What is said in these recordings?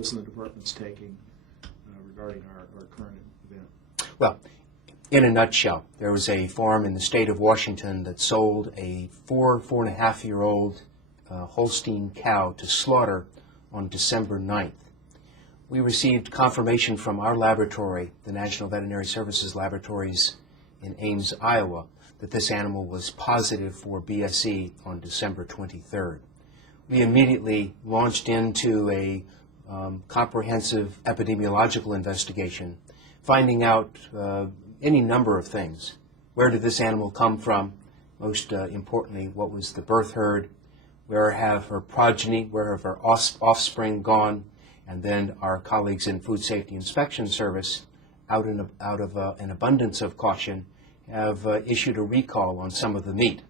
in the department's taking regarding our current event? Well, in a nutshell, there was a farm in the state of Washington that sold a 4.5-year-old Holstein cow to slaughter on December 9th. We received confirmation from our laboratory, the National Veterinary Services Laboratories in Ames, Iowa, that this animal was positive for BSE on December 23rd. We immediately launched into a comprehensive epidemiological investigation, finding out any number of things. Where did this animal come from? Most importantly, what was the birth herd? Where have her progeny, where have her offspring gone? And then our colleagues in Food Safety Inspection Service, out of an abundance of caution, have issued a recall on some of the meat.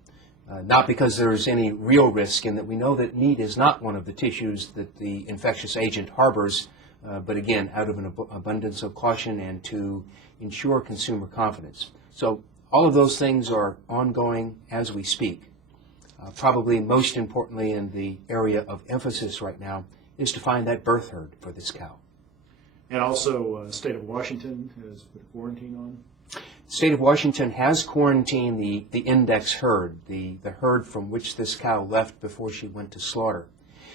Not because there is any real risk in that we know that meat is not one of the tissues that the infectious agent harbors, but again, out of an abundance of caution and to ensure consumer confidence. So all of those things are ongoing as we speak. Probably most importantly in the area of emphasis right now is to find that birth herd for this cow. And also, state of Washington has put a quarantine on? The state of Washington has quarantined the index herd, the herd from which this cow left before she went to slaughter.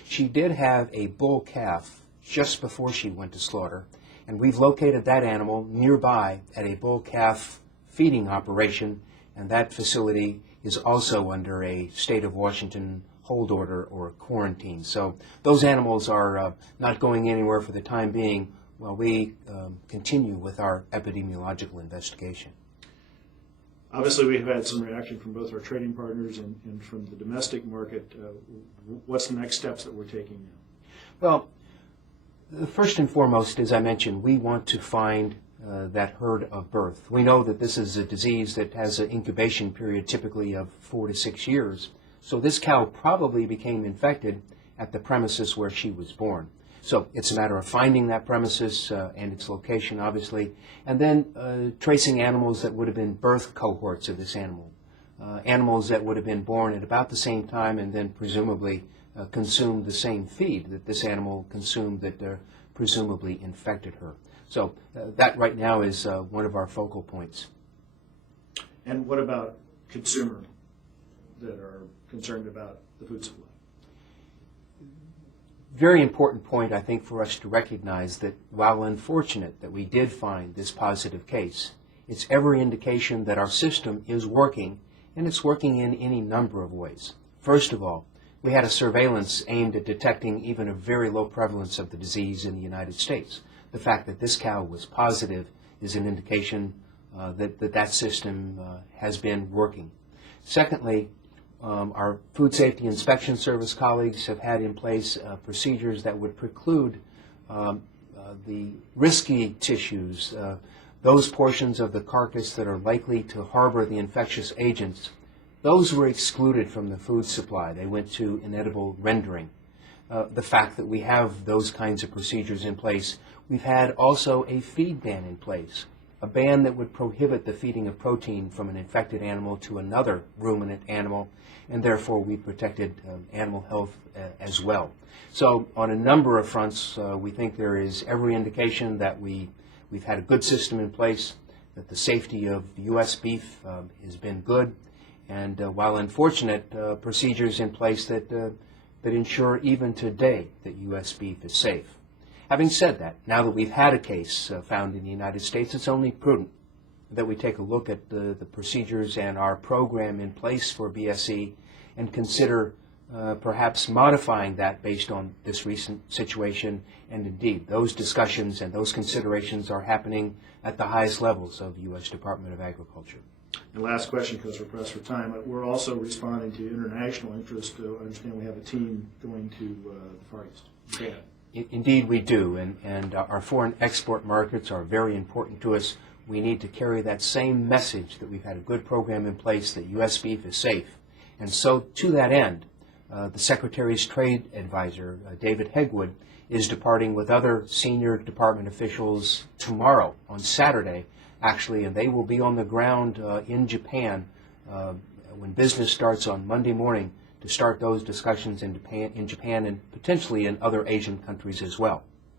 She did have a bull calf just before she went to slaughter, and we've located that animal nearby at a bull calf feeding operation, and that facility is also under a state of Washington hold order or quarantine. So those animals are not going anywhere for the time being while we continue with our epidemiological investigation. Obviously, we've had some reaction from both our trading partners and from the domestic market. What's the next steps that we're taking now? Well, first and foremost, as I mentioned, we want to find that herd of birth. We know that this is a disease that has an incubation period typically of 4 to 6 years. So this cow probably became infected at the premises where she was born. So it's a matter of finding that premises and its location, obviously, and then tracing animals that would have been birth cohorts of this animal, animals that would have been born at about the same time and then presumably consumed the same feed that this animal consumed that presumably infected her. So that right now is one of our focal points. And what about consumers that are concerned about the food supply? Very important point, I think, for us to recognize that while unfortunate that we did find this positive case, it's every indication that our system is working, and it's working in any number of ways. First of all, we had a surveillance aimed at detecting even a very low prevalence of the disease in the United States. The fact that this cow was positive is an indication that system has been working. Secondly, our Food Safety Inspection Service colleagues have had in place procedures that would preclude the risky tissues, those portions of the carcass that are likely to harbor the infectious agents. Those were excluded from the food supply. They went to inedible rendering. The fact that we have those kinds of procedures in place, we've had also a feed ban in place, a ban that would prohibit the feeding of protein from an infected animal to another ruminant animal, and therefore we protected animal health as well. So on a number of fronts, we think there is every indication that we've had a good system in place, that the safety of U.S. beef has been good, and while unfortunate, procedures in place that ensure even today that U.S. beef is safe. Having said that, now that we've had a case found in the United States, it's only prudent that we take a look at the procedures and our program in place for BSE and consider perhaps modifying that based on this recent situation. And indeed, those discussions and those considerations are happening at the highest levels of the U.S. Department of Agriculture. And last question, because we're pressed for time. We're also responding to international interest. I understand we have a team going to the Far East. Yeah. Indeed we do, and our foreign export markets are very important to us. We need to carry that same message that we've had a good program in place, that U.S. beef is safe. And so to that end, the Secretary's Trade Advisor, David Hegwood, is departing with other senior department officials tomorrow, on Saturday, actually, and they will be on the ground in Japan when business starts on Monday morning to start those discussions in Japan and potentially in other Asian countries as well.